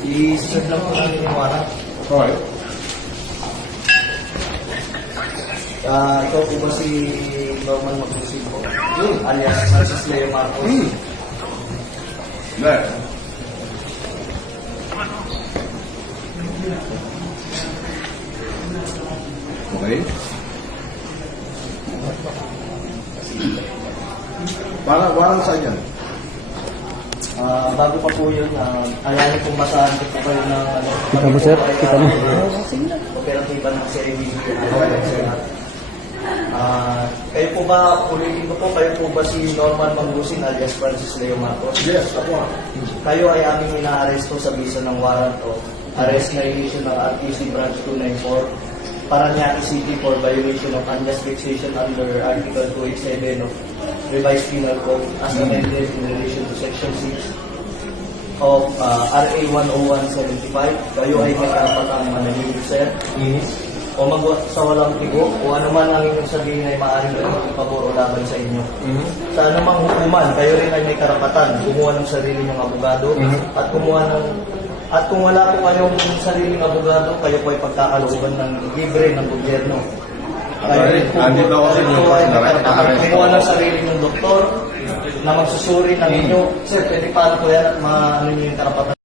I-serve lang po namin yung warrant. Okay. Ikaw po ba si Norman Maglusin po? Alias Francis Leo Marcos? Hindi. Okay. Parang saan yan? Bago pa po yun, ayanin pong basahan ko po kayo ng Kita mo, sir? Kita mo? operatiba ng CIBC. Kayo po ba, ulitin ko po, kayo po ba si Norman Maglusin alias Francis Leo Marcos? Yes, ako. Kayo ay aming ina-arresto sa bisa ng warrant of arrest na issue ng RTC Branch 294 Parañaque City for violation of unjust fixation under Article 287 of Revised Penal Code as amended in relation to Section 6 of RA 10175. Kayo ay may karapatang manahimik, sir. O sa walang tigo, o ano man ang inyong sabihin ay maaaring magpapabor o laban sa inyo. Sa anumang hukuman, kayo rin ay may karapatan kumuha ng sarili ng abogado at kumuha ng kung wala po kayong sariling abogado, kayo po ay pagkakalooban ng libre ng gobyerno. Kayo rin po ay may karapatan kumuha ng sarili ng doktor na magsusuri ng inyo. Sir, pwede paano po yan at maano nyo yung karapatan?